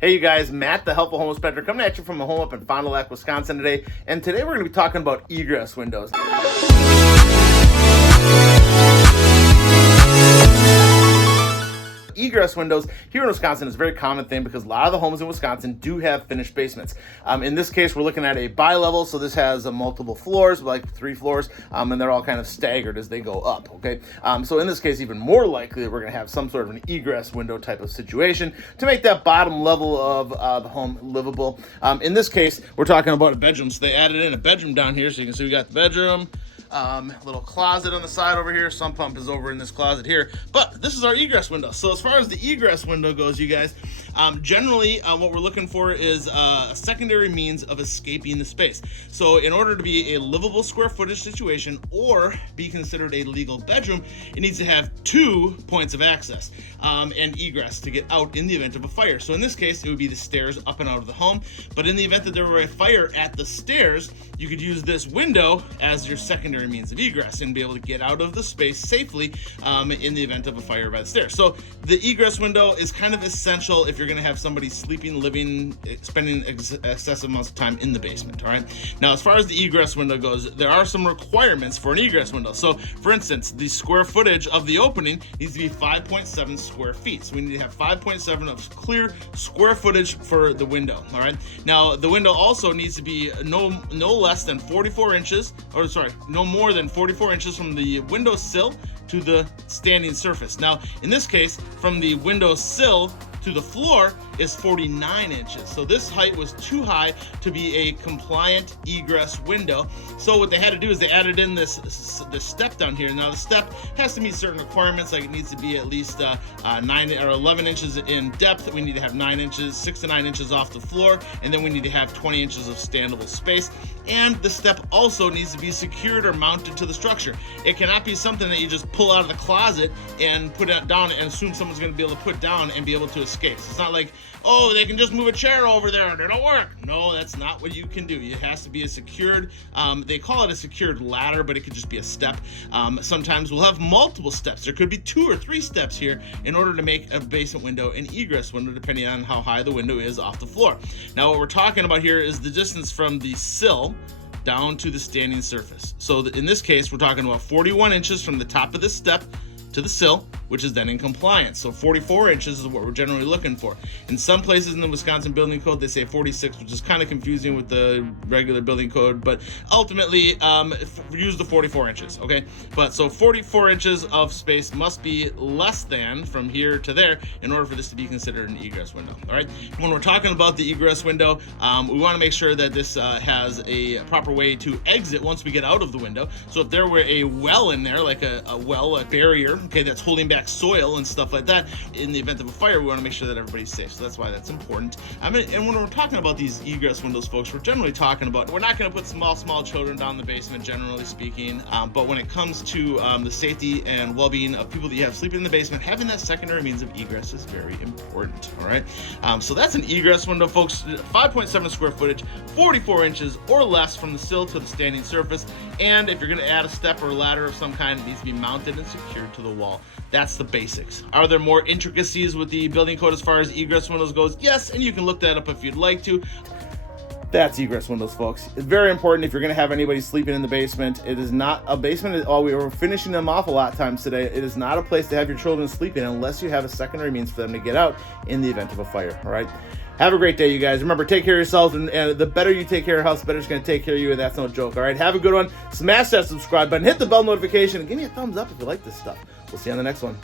Hey you guys, Matt the Helpful Home Inspector coming at you from a home up in Fond du Lac, Wisconsin today. And today we're going to be talking about egress windows. Egress windows here in Wisconsin is a very common thing because a lot of the homes in Wisconsin do have finished basements. In this case, we're looking at a bi-level, so this has multiple floors, like 3 floors, and they're all kind of staggered as they go up, okay? So in this case, even more likely that we're going to have some sort of an egress window type of situation to make that bottom level of the home livable. In this case, we're talking about a bedroom, so they added in a bedroom down here, so you can see we got the bedroom. Little closet on the side over here. Sump pump is over in this closet here, but this is our egress window. So as far as the egress window goes, you guys, generally what we're looking for is a secondary means of escaping the space. So in order to be a livable square footage situation or be considered a legal bedroom, it needs to have 2 points of access and egress to get out in the event of a fire. So in this case, it would be the stairs up and out of the home, but in the event that there were a fire at the stairs, you could use this window as your secondary means of egress and be able to get out of the space safely in the event of a fire by the stairs. So the egress window is kind of essential if you're going to have somebody sleeping, living, spending excessive amounts of time in the basement. All right. Now, as far as the egress window goes, there are some requirements for an egress window. So, for instance, the square footage of the opening needs to be 5.7 square feet. So we need to have 5.7 of clear square footage for the window. All right. Now, the window also needs to be no less than 44 inches, or sorry, no more than 44 inches from the window sill to the standing surface. Now, in this case, from the window sill to the floor is 49 inches. So this height was too high to be a compliant egress window. So what they had to do is they added in this step down here. Now the step has to meet certain requirements, like it needs to be at least 9 or 11 inches in depth. We need to have 6 to 9 inches off the floor, and then we need to have 20 inches of standable space. And the step also needs to be secured or mounted to the structure. It cannot be something that you just pull out of the closet and put it down and assume someone's going to be able to put down and be able to escape. So it's not like, oh, they can just move a chair over there and it'll work. No, that's not what you can do. It has to be a secured, they call it a secured ladder, but it could just be a step. Sometimes we'll have multiple steps. There could be 2 or 3 steps here in order to make a basement window an egress window, depending on how high the window is off the floor. Now, what we're talking about here is the distance from the sill down to the standing surface. So in this case, we're talking about 41 inches from the top of this step to the sill, which is then in compliance. So 44 inches is what we're generally looking for. In some places in the Wisconsin Building Code, they say 46, which is kind of confusing with the regular building code, but ultimately use the 44 inches, okay? But so 44 inches of space must be less than from here to there in order for this to be considered an egress window, all right? When we're talking about the egress window, we want to make sure that this has a proper way to exit once we get out of the window. So if there were a well in there, like a well, a barrier, okay, that's holding back soil and stuff like that, in the event of a fire, we want to make sure that everybody's safe. So that's why that's important. And when we're talking about these egress windows, folks, we're generally talking about, we're not going to put small children down in the basement, generally speaking, but when it comes to the safety and well-being of people that you have sleeping in the basement, having that secondary means of egress is very important, all right? So that's an egress window, folks. 5.7 square footage, 44 inches or less from the sill to the standing surface, and if you're going to add a step or a ladder of some kind, it needs to be mounted and secured to the wall. That's the basics. Are there more intricacies with the building code as far as egress windows goes? Yes, and you can look that up if you'd like to. That's egress windows, folks. It's very important if you're going to have anybody sleeping in the basement. It is not a basement. We were finishing them off a lot of times today. It is not a place to have your children sleeping unless you have a secondary means for them to get out in the event of a fire, all right? Have a great day, you guys. Remember, take care of yourselves, and the better you take care of your house, the better it's going to take care of you, and that's no joke, all right? Have a good one. Smash that subscribe button, hit the bell notification, and give me a thumbs up if you like this stuff. We'll see you on the next one.